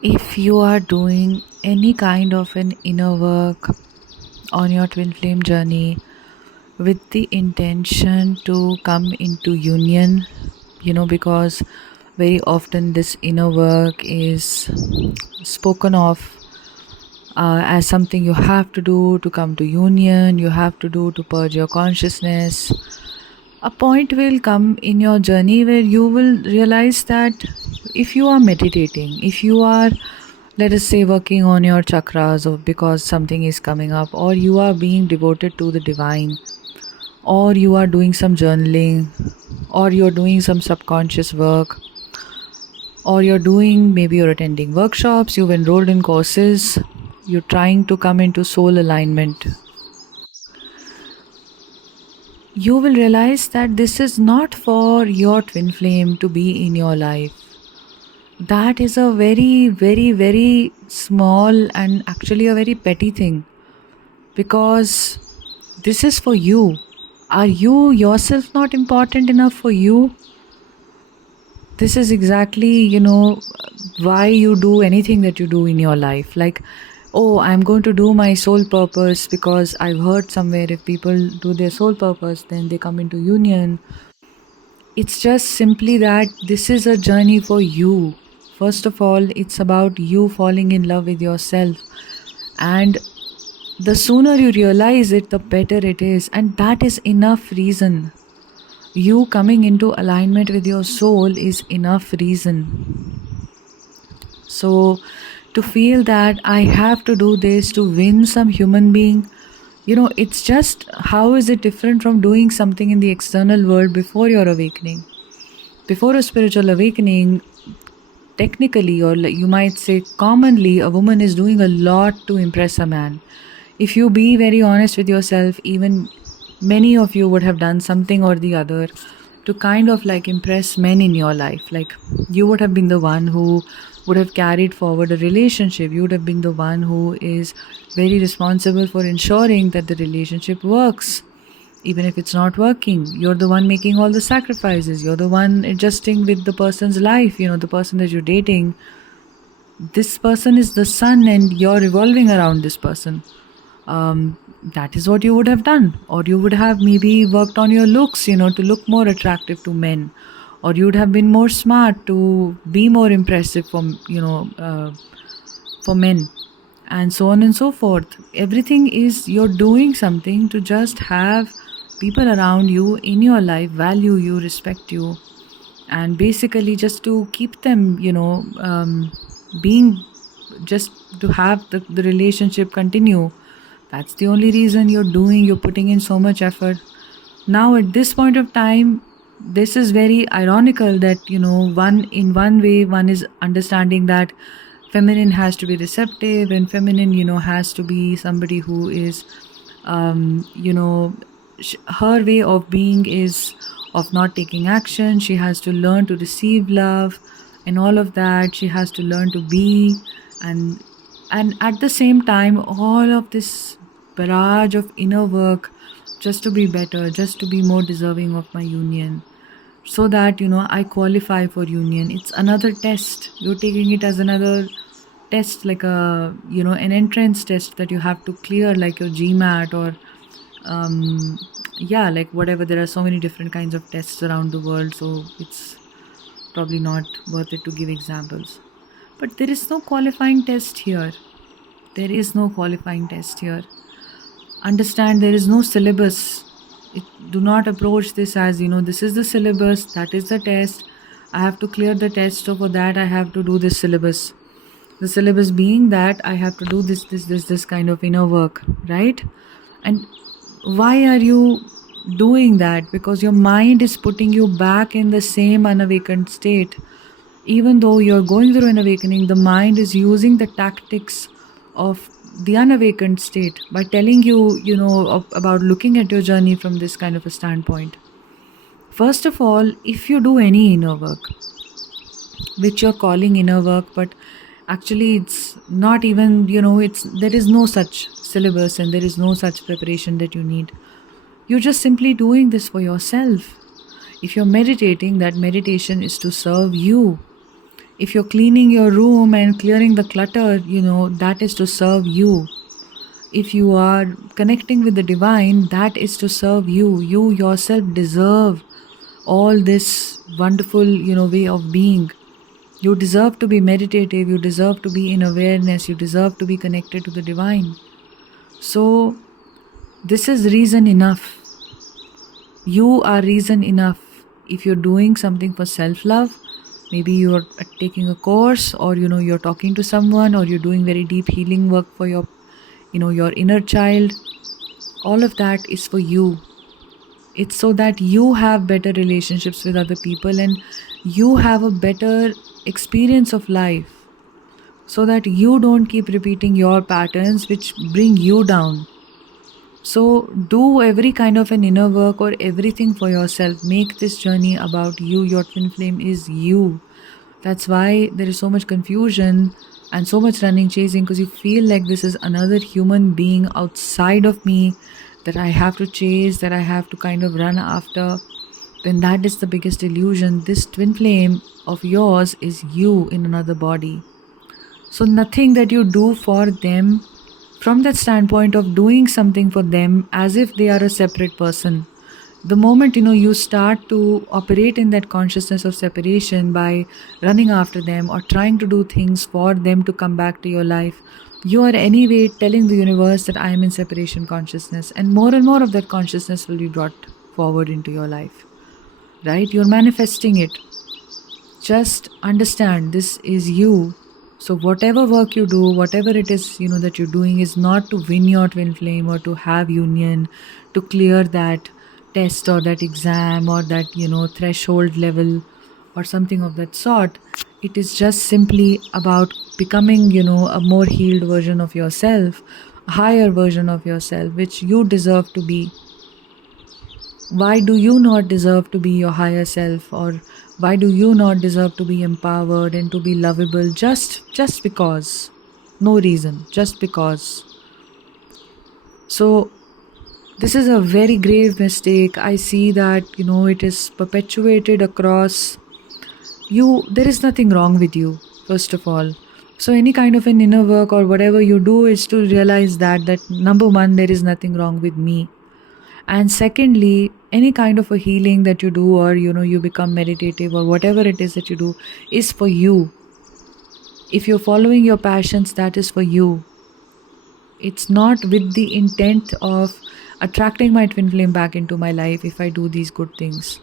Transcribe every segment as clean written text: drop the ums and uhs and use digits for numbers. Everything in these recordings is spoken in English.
If you are doing any kind of an inner work on your twin flame journey with the intention to come into union, because very often this inner work is spoken of as something you have to do to come to union, you have to do to purge your consciousness. A point will come in your journey where you will realize that if you are meditating, if you are, let us say, working on your chakras, or because something is coming up, or you are being devoted to the divine, or you are doing some journaling, or you're doing some subconscious work, or maybe you're attending workshops, you've enrolled in courses, you're trying to come into soul alignment, you will realize that this is not for your twin flame to be in your life. That is a very, very, very small and actually a very petty thing, because this is for you. Are you yourself not important enough for you? This is exactly, why you do anything that you do in your life. Like, oh, I'm going to do my soul purpose because I've heard somewhere if people do their soul purpose, then they come into union. It's just simply that this is a journey for you. First of all, it's about you falling in love with yourself. And the sooner you realize it, the better it is. And that is enough reason. You coming into alignment with your soul is enough reason. So, to feel that I have to do this to win some human being, it's just, how is it different from doing something in the external world before your awakening? Before a spiritual awakening, technically, or you might say commonly, a woman is doing a lot to impress a man. If you be very honest with yourself, even many of you would have done something or the other to kind of like impress men in your life. Like, you would have been the one who would have carried forward a relationship. You would have been the one who is very responsible for ensuring that the relationship works. Even if it's not working, you're the one making all the sacrifices. You're the one adjusting with the person's life, the person that you're dating. This person is the sun and you're revolving around this person. That is what you would have done. Or you would have maybe worked on your looks, to look more attractive to men. Or you would have been more smart to be more impressive for men. And so on and so forth. Everything is, you're doing something to just have people around you in your life value you, respect you, and basically just to keep them, being, just to have the relationship continue. That's the only reason you're putting in so much effort. Now at this point of time, this is very ironical that, in one way, one is understanding that feminine has to be receptive, and feminine, has to be somebody who is, her way of being is of not taking action. She has to learn to receive love and all of that. She has to learn to be, and at the same time, all of this barrage of inner work just to be better, just to be more deserving of my union, so that I qualify for union. It's another test. You're taking it as another test, like an entrance test that you have to clear, like your GMAT, or like whatever. There are so many different kinds of tests around the world, so it's probably not worth it to give examples. But there is no qualifying test here. There is no qualifying test here. Understand, there is no syllabus. Do not approach this as, this is the syllabus, that is the test, I have to clear the test, so for that I have to do this syllabus. The syllabus being that I have to do this kind of inner work, right? And why are you doing that? Because your mind is putting you back in the same unawakened state. Even though you're going through an awakening, the mind is using the tactics of the unawakened state by telling you, about looking at your journey from this kind of a standpoint. First of all, if you do any inner work, which you're calling inner work, but actually it's not even, there is no such syllabus and there is no such preparation that you need. You're just simply doing this for yourself. If you're meditating, that meditation is to serve you. If you're cleaning your room and clearing the clutter, that is to serve you. If you are connecting with the divine, that is to serve you. You yourself deserve all this wonderful, way of being. You deserve to be meditative, you deserve to be in awareness, you deserve to be connected to the divine. So, this is reason enough. You are reason enough. If you're doing something for self-love, maybe you're taking a course, or you're talking to someone, or you're doing very deep healing work for your inner child, all of that is for you. It's so that you have better relationships with other people and you have a better experience of life, so that you don't keep repeating your patterns which bring you down. So do every kind of an inner work or everything for yourself. Make this journey about you. Your twin flame is you. That's why there is so much confusion and so much running, chasing, because you feel like this is another human being outside of me that I have to chase, that I have to kind of run after. Then that is the biggest illusion. This twin flame of yours is you in another body. So nothing that you do for them from that standpoint of doing something for them as if they are a separate person. The moment you start to operate in that consciousness of separation by running after them or trying to do things for them to come back to your life, you are anyway telling the universe that I am in separation consciousness, and more of that consciousness will be brought forward into your life. Right? You're manifesting it. Just understand this is you. So whatever work you do, whatever it is that you're doing, is not to win your twin flame or to have union, to clear that test or that exam or that threshold level or something of that sort. It is just simply about becoming a more healed version of yourself, a higher version of yourself, which you deserve to be. Why do you not deserve to be your higher self, or why do you not deserve to be empowered and to be lovable just because? No reason, just because. So this is a very grave mistake. I see that it is perpetuated across you. There is nothing wrong with you, first of all. So any kind of an inner work or whatever you do is to realize that number one, there is nothing wrong with me. And secondly, any kind of a healing that you do, or you become meditative or whatever it is that you do, is for you. If you're following your passions, that is for you. It's not with the intent of attracting my twin flame back into my life if I do these good things.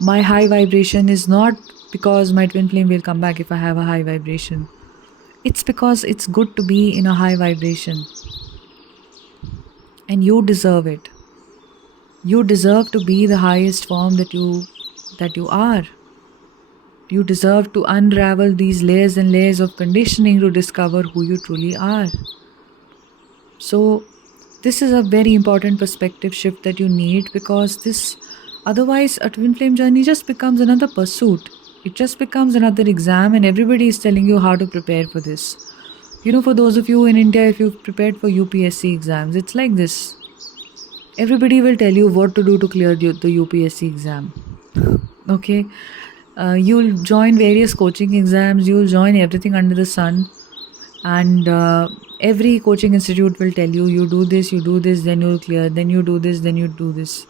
My high vibration is not because my twin flame will come back if I have a high vibration. It's because it's good to be in a high vibration. And you deserve it. You deserve to be the highest form that you are. You deserve to unravel these layers and layers of conditioning to discover who you truly are. So this is a very important perspective shift that you need, because otherwise a twin flame journey just becomes another pursuit. It just becomes another exam, and everybody is telling you how to prepare for this. For those of you in India, if you've prepared for UPSC exams, it's like this. Everybody will tell you what to do to clear the UPSC exam. Okay? You'll join various coaching exams, you'll join everything under the sun, and every coaching institute will tell you, you do this, then you'll clear, then you do this, then you do this.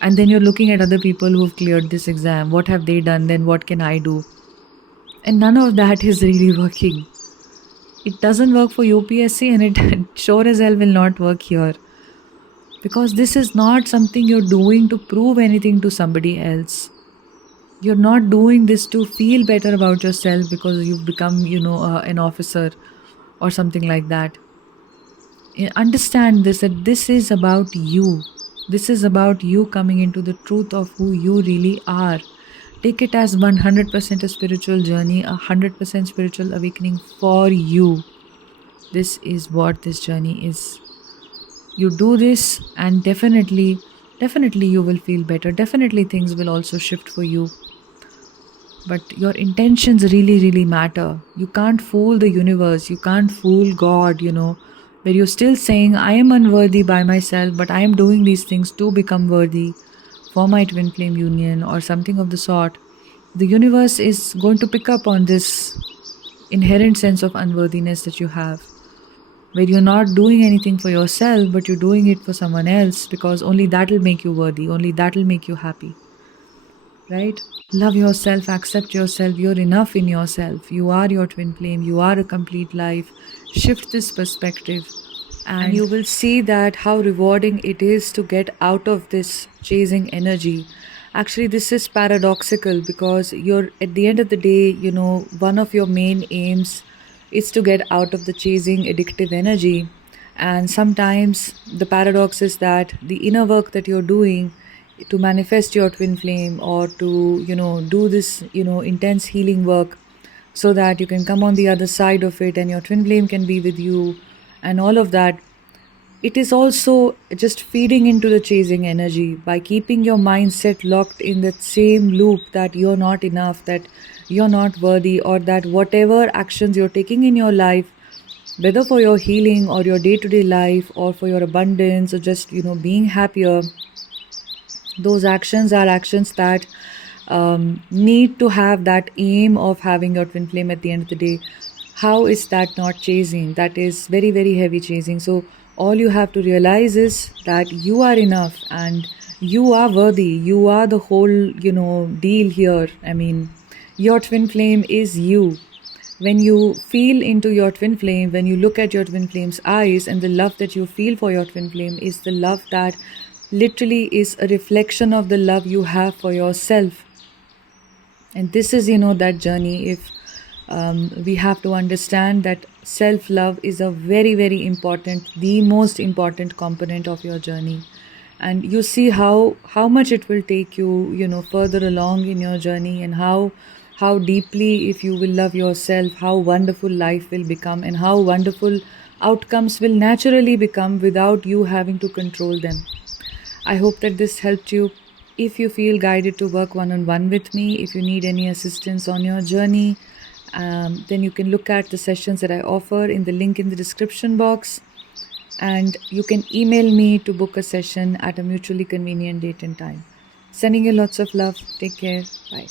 And then you're looking at other people who've cleared this exam. What have they done? Then what can I do? And none of that is really working. It doesn't work for UPSC, and it sure as hell will not work here. Because this is not something you're doing to prove anything to somebody else. You're not doing this to feel better about yourself because you've become, an officer or something like that. Understand this, that this is about you. This is about you coming into the truth of who you really are. Take it as 100% a spiritual journey, 100% spiritual awakening for you. This is what this journey is. You do this and definitely you will feel better. Definitely things will also shift for you. But your intentions really, really matter. You can't fool the universe. You can't fool God, where you're still saying, I am unworthy by myself, but I am doing these things to become worthy for my twin flame union or something of the sort. the universe is going to pick up on this inherent sense of unworthiness that you have, where you're not doing anything for yourself, but you're doing it for someone else because only that will make you worthy, only that will make you happy, right? Love yourself, accept yourself, you're enough in yourself. You are your twin flame, you are a complete life. Shift this perspective, and you will see that how rewarding it is to get out of this chasing energy. Actually, this is paradoxical because you're at the end of the day, one of your main aims is to get out of the chasing addictive energy. And sometimes the paradox is that the inner work that you're doing to manifest your twin flame, or to do this intense healing work, so that you can come on the other side of it and your twin flame can be with you and all of that, it is also just feeding into the chasing energy by keeping your mindset locked in that same loop that you're not enough, that you're not worthy, or that whatever actions you're taking in your life, whether for your healing or your day to day life or for your abundance or just being happier, those actions are actions that need to have that aim of having your twin flame at the end of the day. How is that not chasing? That is very, very heavy chasing. So, all you have to realize is that you are enough and you are worthy. You are the whole, deal here. I mean, your twin flame is you. When you feel into your twin flame, when you look at your twin flame's eyes, and the love that you feel for your twin flame is the love that literally is a reflection of the love you have for yourself. And this is, that journey. If we have to understand that self love is a very, very important, the most important component of your journey. And you see how much it will take you, further along in your journey, and how deeply, if you will love yourself, how wonderful life will become, and how wonderful outcomes will naturally become without you having to control them. I hope that this helped you. If you feel guided to work one on one with me, if you need any assistance on your journey, then you can look at the sessions that I offer in the link in the description box. And you can email me to book a session at a mutually convenient date and time. Sending you lots of love. Take care. Bye.